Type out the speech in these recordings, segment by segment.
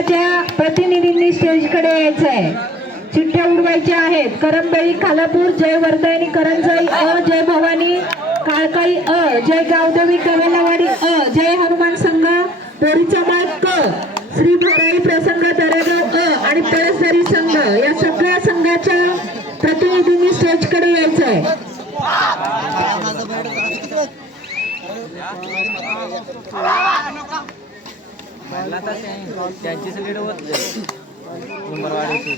संघाच्या प्रतिनिधींनी स्टेजकडे यायचं आहे। चिठ्ठ्या उडवायच्या आहेत। करंबेळी खालापूर जय वर्धनी करंजई अ जय भवानी काळकाई अ जय गावदेवी कवेलावाडी अ जय हनुमान संघ बोरीचा माळ क श्री भोराई प्रसंग दरेगाव अ आणि पळसदरी संघ या सगळ्या संघाच्या प्रतिनिधींनी स्टेजकडे यायचं आहे। त्यांची सगळी होत उंबरवाडीची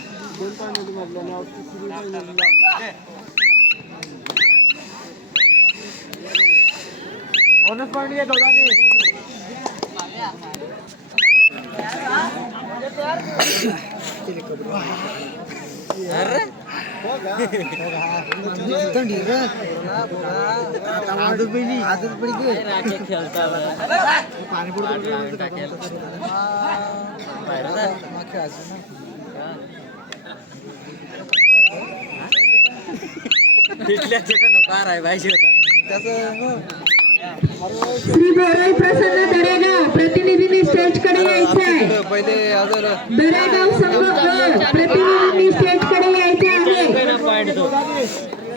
बोनस पॉइंट घे दोघांनी अरे आदत पड़ी खेलता पानी कार आहे पाहिजे होता श्री भोराई प्रसन्न दरेगाव प्रतिनिधींनी स्टेजकडे यायचं आहे। पहिले दरेगाव संघ प्रतिनिधींनी स्टेजकडे यायचे आहे।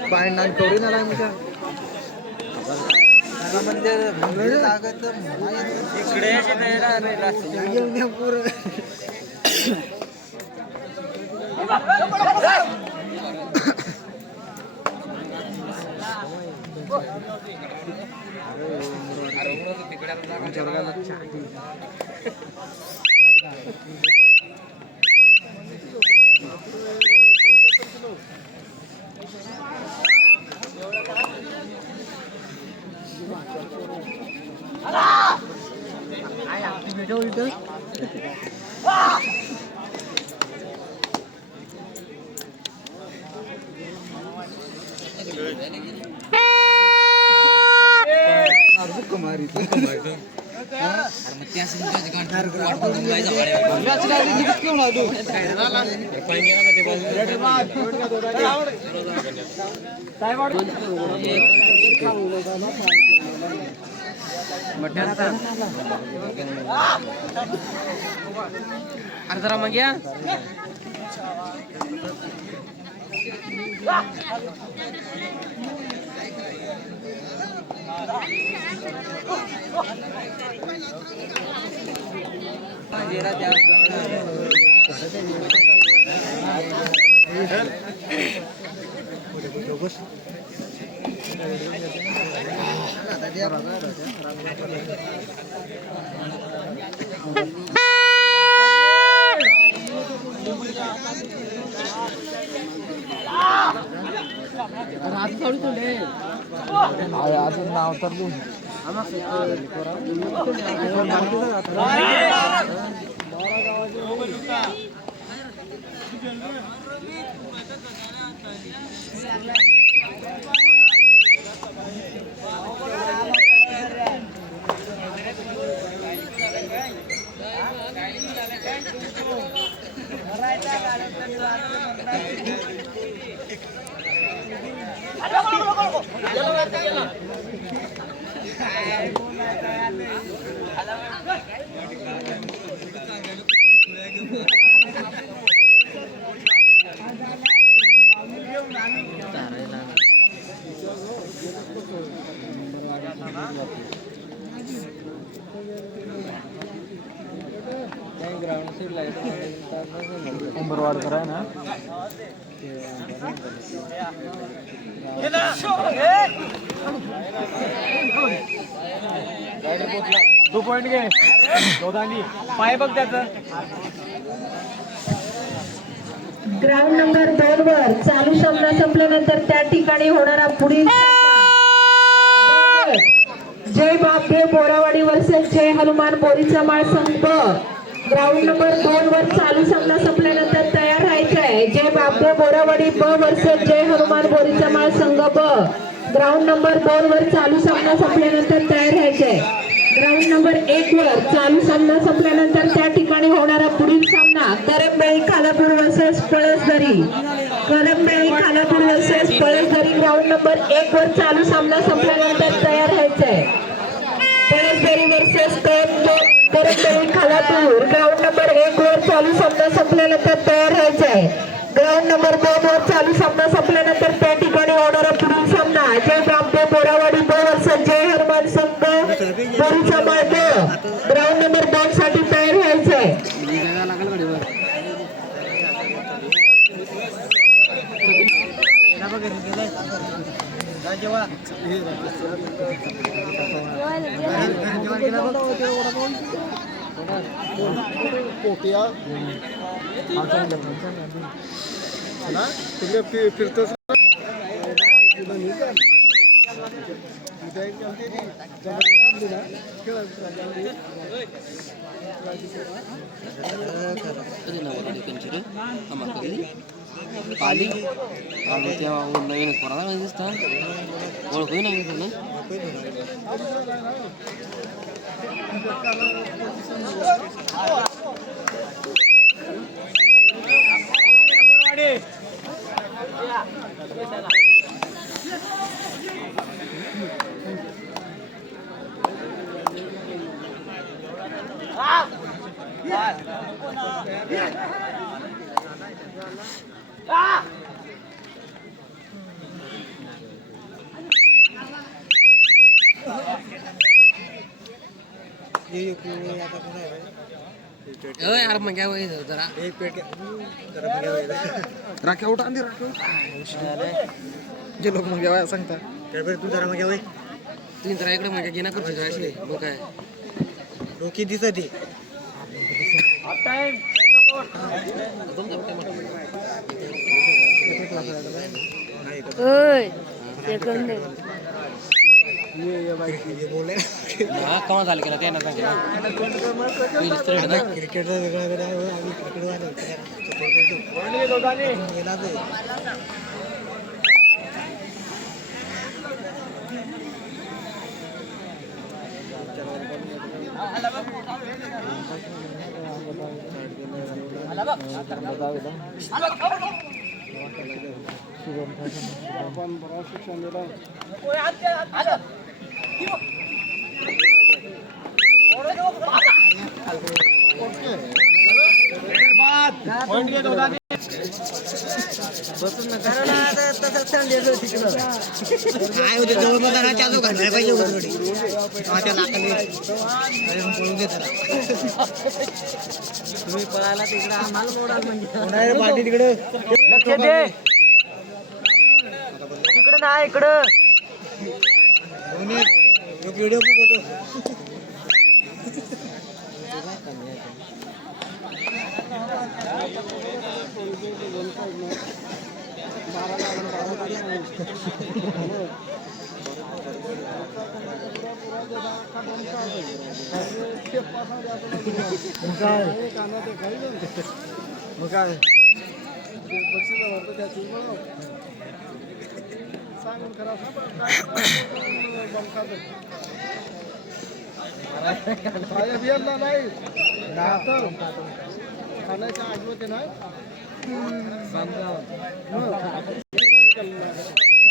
पॉइंट नाही करू ना म्हणजे इकडे कुमारी अरे जरा मग या अजून नाव तर उंबरवाड करा ना दो पॉइंट घे दोघांनी पाय बघ त्याचं ग्राउंड नंबर 2 वर चालू सामना संपल्यानंतर त्या ठिकाणी होणारा पुढील जय बापदेव बोरावाडी वर्सेस जय हनुमान बोरीचा माळ संघ ग्राउंड नंबर 2 वर चालू सामना संपल्यानंतर तयार राहायचं आहे। जय बापदेव बोरावाडी ब वर्सेस जय हनुमान बोरीचा माळ संघ ब ग्राउंड नंबर 2 वर चालू सामना संपल्यानंतर तयार राहायचं आहे। ग्राउंड नंबर 1 वर चालू सामना संपल्यानंतर त्या ठिकाणी होणारा पुढील सामना Karambeli Khalapur versus Palasdari Karambeli Khalapur versus Palasdari ground number 1 वर चालू सामना संपल्यानंतर तयार राहायचं आहे। Palasdari versus Karambeli Khalapur ground number 1 वर चालू सामना संपल्यानंतर तयार व्हायचा आहे. ग्राउंड नंबर 2 वर चालू सामना संपल्यानंतर त्या ठिकाणी होणारा पुढील सामना जय बापे बोरावाडी ब वर्सेस जय हनुमान संघ बोरीचा माळ ब. ग्राउंड नंबर 2 साठी तयार व्हायचं आहे. फिरतोस पाली तेव्हा नवीन कोणाला दिसता ओळखू नाही पूर्ण यार मग क्या वही जरा एक पेट राखे उठा अंदर राखे जे लोक मग जेव्हा सांगता त्यावेळी तू जरा मग वय तीन जरा इकडे मग घेना करतो जराशी लोक आहे डोकी दिसत ओय सेकंद ये बोले हां कमा झालं केला त्यांना सांगितलं क्रिकेट वेगळा वेगळा आहे आम्ही क्रिकेट वाले काय होते जवळ मग चालू घालायला पाहिजे तुम्ही पळायला तिकडे आम्हाला मोडाल म्हणजे पाठी तिकडे लक्ष दे तिकडे ना इकडं व्हिडिओ होतो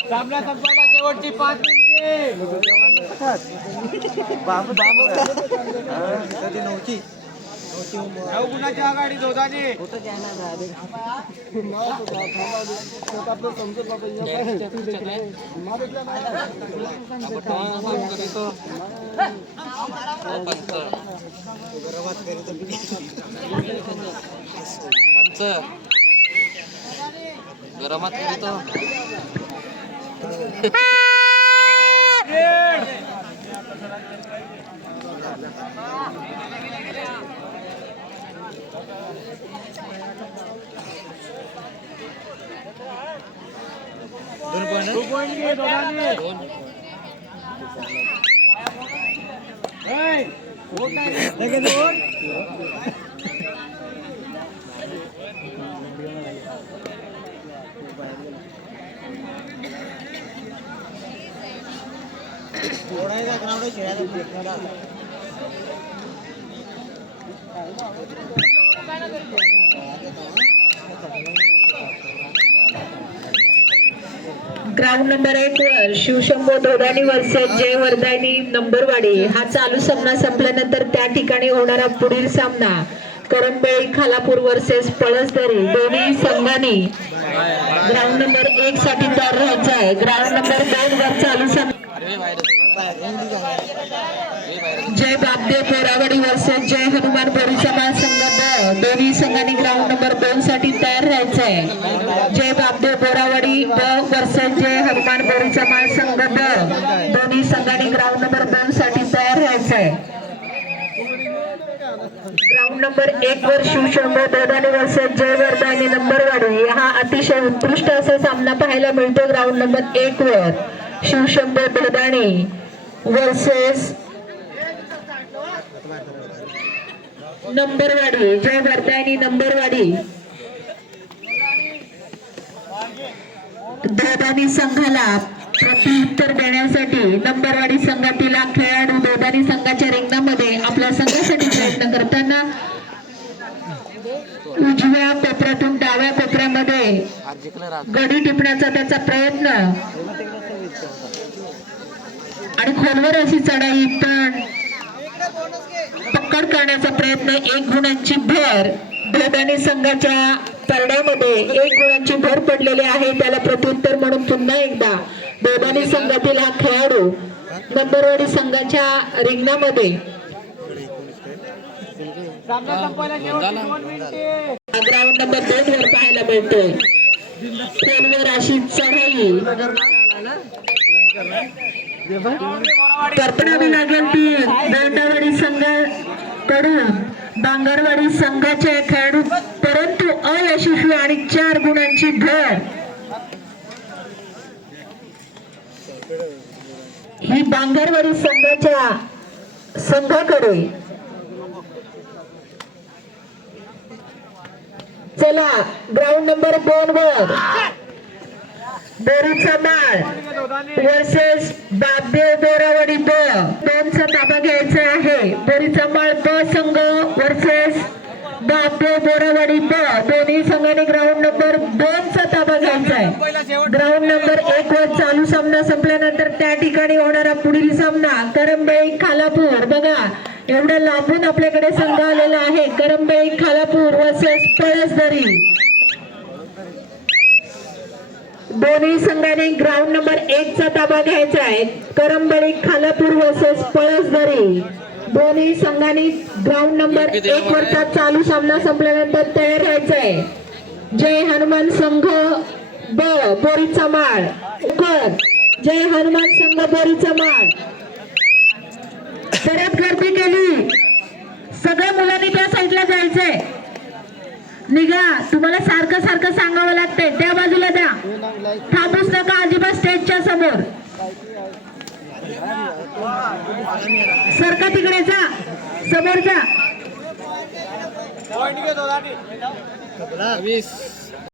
सामना संपायला शेवटची 5 मिनिटे नव्हती कुणाची आघाडी दोघांनी गरमात करीतो दोन पॉइंट घे दोघांनी ग्राउंड नंबर 1 वर शिवशंभो दोदानी वर्सेस जय वर्धानी नंबरवाडी हा चालू सामना संपल्यानंतर त्या ठिकाणी होणारा पुढील सामना करंबेळी खालापूर वर्सेस पळसदरी दोन्ही संघांनी ग्राउंड नंबर 1 साठी तयार राहायचं आहे. ग्राउंड नंबर 2 वर चालू जय बापदेव बोरावडी वर्सेस जय हनुमान बोरीचा माळ संघ ब दोन्ही संघांनी ग्राउंड नंबर 2 साठी तयार राहायचं आहे. जय बापदेव बोरावडी ब वर्सेस जय हनुमान बोरीचा माळ संघ ब दोन्ही संघांनी ग्राउंड नंबर 2 साठी तयार राहायचं आहे. ग्राउंड नंबर 1 वर शिवशंभर ददानी वर्सेस जय वर्धानी नंबरवाडी हा अतिशय उत्कृष्ट असा सामना पाहायला मिळतो. ग्राउंड नंबर 1 वर शिवशंभर ददानी वर्सेस नंबरवाडी जय वर्धानी नंबरवाडी. ददानी संघाला प्रत्युत्तर देण्यासाठी नंबरवाडी संघातील खेळाडू ददानी संघाच्या रिंगणामध्ये आपल्या संघासाठी प्रयत्न करताना उजव्या कोपऱ्यातून डाव्या कोपऱ्यामध्ये गडी टिपण्याचा त्याचा प्रयत्न आणि खोलवर अशी चढाई पण पकड करण्याचा प्रयत्न 1 गुणांची भर ददानी संघाच्या तरड्यामध्ये 1 गुणांची भर पडलेली आहे. त्याला प्रत्युत्तर म्हणून पुन्हा एकदा ददानी संघातील हा खेळाडू नंबरवाडी संघाच्या रिंगणामध्ये ग्राउंड नंबर 2 वर पाहायला मिळतोय. खोलवर अशी चढाई करताना लागेल ती गोंडावाडी संघाकडून बांगरवाडी संघाचे खेळाडू परंतु अयशस्वी आणि 4 गुणांची भर ही बांगरवाडी संघाच्या संघाकडे. चला ग्राउंड नंबर 2 वर बोरीचा माळ वर्सेस बापदेव बोरावडी ब 2 चा ताबा घ्यायचा आहे. बोरीचा माळ ब संघ वर्सेस बापदेव बोरावडी ब दोन्ही संघांनी ग्राउंड नंबर 2 चा ताबा घ्यायचा आहे. ग्राउंड नंबर 1 वर चालू सामना संपल्यानंतर त्या ठिकाणी होणारा पुढील सामना करंबेळी खालापूर. बघा एवढ्या लांबून आपल्याकडे संघ आलेला आहे. करंबेळी खालापूर वर्सेस पळसदरी दोन्ही संघांनी ग्राउंड नंबर 1 चा ताबा घ्यायचा आहे. करंबेळी खालापूर वर्सेस पळसदरी दोन्ही संघांनी ग्राउंड नंबर 1 वरचा चालू सामना संपल्यानंतर तयार राहायचा आहे. जय हनुमान संघ ब बोरीचा माळ जय हनुमान संघ बोरीचा माळ. परत गर्दी केली. सगळ्या मुलांनी त्या साईडला जायचंय. निघा. तुम्हाला सारखं सारखं सांगावं लागतंय. त्या बाजूला द्या. थांबूच नका अजिबात स्टेजच्या समोर. सरका तिकडे जा. समोर जा.